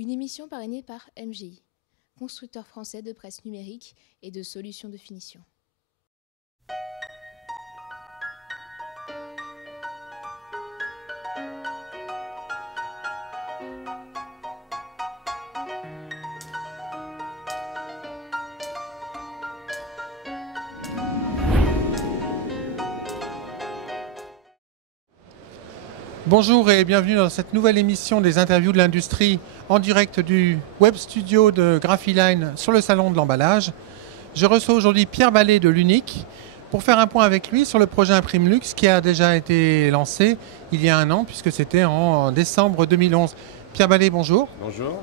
Une émission parrainée par MGI, constructeur français de presse numérique et de solutions de finition. Bonjour et bienvenue dans cette nouvelle émission des interviews de l'industrie en direct du web studio de Graphiline sur le salon de l'emballage. Je reçois aujourd'hui Pierre Ballet de l'Unic pour faire un point avec lui sur le projet ImprimeLux qui a déjà été lancé il y a un an puisque c'était en décembre 2011. Pierre Ballet, bonjour. Bonjour.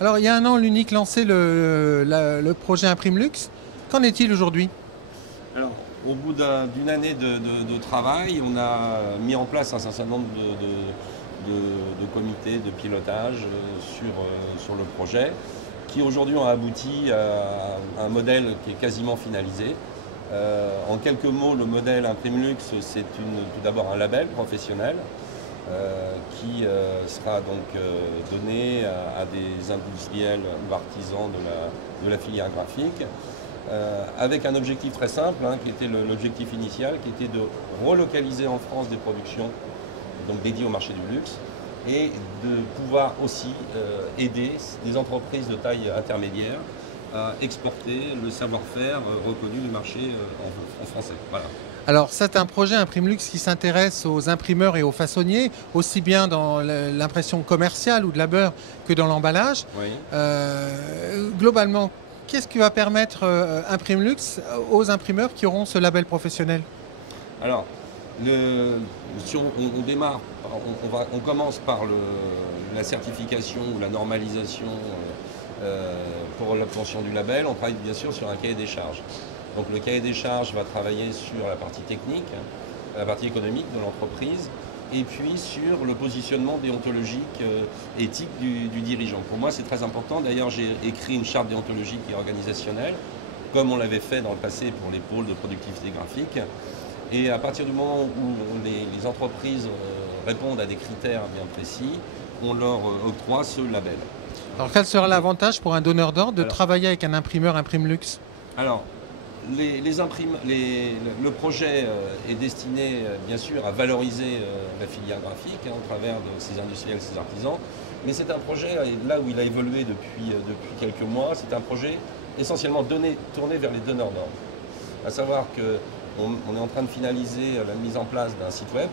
Alors il y a un an, l'Unic lançait le projet ImprimeLux. Qu'en est-il aujourd'hui ? Alors, au bout d'une année de travail, on a mis en place un certain nombre de comités de pilotage sur le projet, qui aujourd'hui ont abouti à un modèle qui est quasiment finalisé. En quelques mots, le modèle ImprimeLux, c'est tout d'abord un label professionnel qui sera donc donné à des industriels ou artisans de la filière graphique. Avec un objectif très simple, qui était l'objectif initial, qui était de relocaliser en France des productions donc dédiées au marché du luxe et de pouvoir aussi aider des entreprises de taille intermédiaire à exporter le savoir-faire reconnu du marché en français. Voilà. Alors c'est un projet ImprimeLux qui s'intéresse aux imprimeurs et aux façonniers, aussi bien dans l'impression commerciale ou de labeur que dans l'emballage. Oui. Globalement, qu'est-ce qui va permettre ImprimeLux aux imprimeurs qui auront ce label professionnel ? Alors, si on démarre, on commence par la certification ou la normalisation pour l'obtention du label. On travaille bien sûr sur un cahier des charges. Donc le cahier des charges va travailler sur la partie technique, la partie économique de l'entreprise, et puis sur le positionnement déontologique, éthique du dirigeant. Pour moi, c'est très important. D'ailleurs, j'ai écrit une charte déontologique et organisationnelle, comme on l'avait fait dans le passé pour les pôles de productivité graphique. Et à partir du moment où les entreprises répondent à des critères bien précis, on leur octroie ce label. Alors quel sera l'avantage pour un donneur d'ordre de travailler avec un imprimeur ImprimeLux ? Alors, le projet est destiné bien sûr à valoriser la filière graphique au travers de ces industriels, ces artisans, mais c'est un projet, là où il a évolué depuis quelques mois, c'est un projet essentiellement tourné vers les donneurs d'ordre. À savoir qu'on est en train de finaliser la mise en place d'un site web.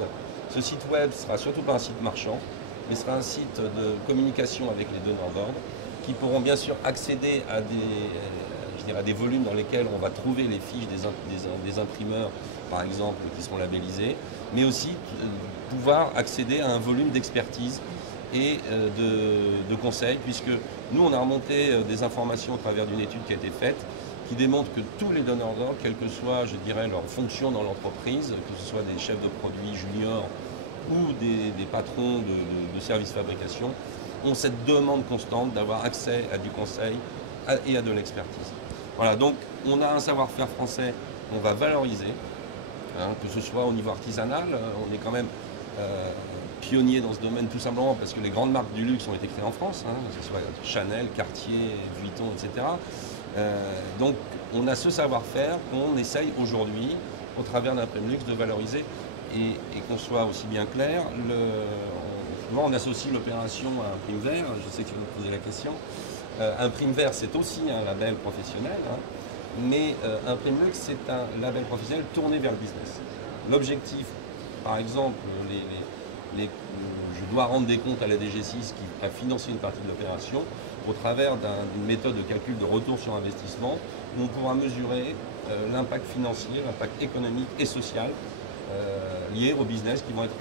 Ce site web ne sera surtout pas un site marchand, mais sera un site de communication avec les donneurs d'ordre qui pourront bien sûr accéder à des volumes dans lesquels on va trouver les fiches des imprimeurs, par exemple, qui seront labellisés, mais aussi pouvoir accéder à un volume d'expertise et de conseils, puisque nous, on a remonté des informations au travers d'une étude qui a été faite, qui démontre que tous les donneurs d'ordre, quelle que soit, je dirais, leur fonction dans l'entreprise, que ce soit des chefs de produits juniors ou des patrons de services fabrication, ont cette demande constante d'avoir accès à du conseil et à de l'expertise. Voilà, donc on a un savoir-faire français qu'on va valoriser, que ce soit au niveau artisanal, on est quand même pionnier dans ce domaine tout simplement parce que les grandes marques du luxe ont été créées en France, que ce soit Chanel, Cartier, Vuitton, etc. Donc on a ce savoir-faire qu'on essaye aujourd'hui, au travers d'ImprimeLux, de valoriser et qu'on soit aussi bien clair. Souvent on associe l'opération à ImprimeVert, je sais que tu vas me poser la question. ImprimeVert, c'est aussi un label professionnel, mais ImprimeLux, c'est un label professionnel tourné vers le business. L'objectif, par exemple, je dois rendre des comptes à la DG6 qui a financé une partie de l'opération au travers d'une méthode de calcul de retour sur investissement où on pourra mesurer l'impact financier, l'impact économique et social liés au business qui vont être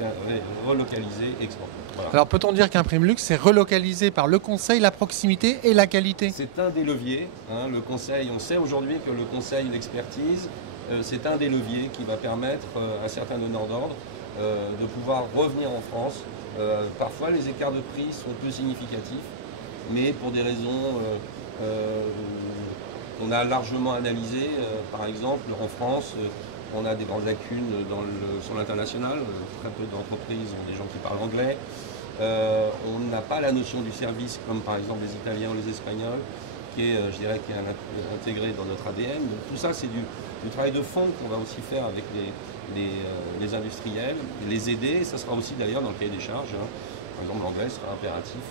relocalisés et exportés. Voilà. Alors peut-on dire qu'ImprimeLux est relocalisé par le conseil, la proximité et la qualité ? C'est un des leviers. Le conseil, on sait aujourd'hui que le conseil, l'expertise, c'est un des leviers qui va permettre à certains donneurs d'ordre de pouvoir revenir en France. Parfois les écarts de prix sont peu significatifs, mais pour des raisons qu'on a largement analysées. Par exemple, en France, on a des grandes lacunes sur l'international. Très peu d'entreprises ont des gens qui parlent anglais. On n'a pas la notion du service comme par exemple les Italiens ou les Espagnols, qui est, je dirais, qui est intégré dans notre ADN. Donc, tout ça, c'est du travail de fond qu'on va aussi faire avec les industriels, les aider. Ça sera aussi d'ailleurs dans le cahier des charges. Hein. Par exemple, l'anglais sera impératif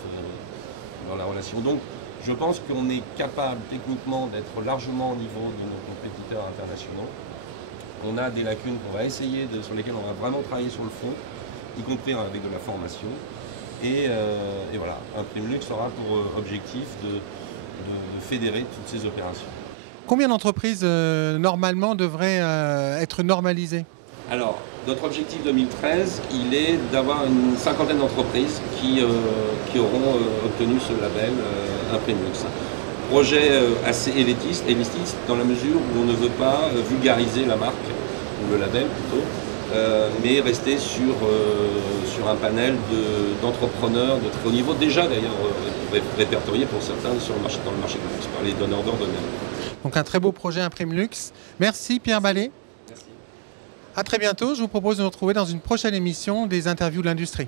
dans la relation. Donc, je pense qu'on est capable techniquement d'être largement au niveau de nos compétiteurs internationaux. On a des lacunes qu'on va essayer sur lesquelles on va vraiment travailler sur le fond, y compris avec de la formation. Et voilà, Imprimlux aura pour objectif de fédérer toutes ces opérations. Combien d'entreprises normalement devraient être normalisées? Alors, notre objectif 2013, il est d'avoir une cinquantaine d'entreprises qui auront obtenu ce label Imprimlux. Projet assez élitiste dans la mesure où on ne veut pas vulgariser la marque, ou le label plutôt, mais rester sur un panel d'entrepreneurs de très haut niveau, déjà d'ailleurs répertoriés pour certains dans le marché du luxe par les donneurs d'ordre eux-mêmes. Donc un très beau projet Imprimlux. Merci Pierre Ballet. Merci. À très bientôt. Je vous propose de nous retrouver dans une prochaine émission des interviews de l'industrie.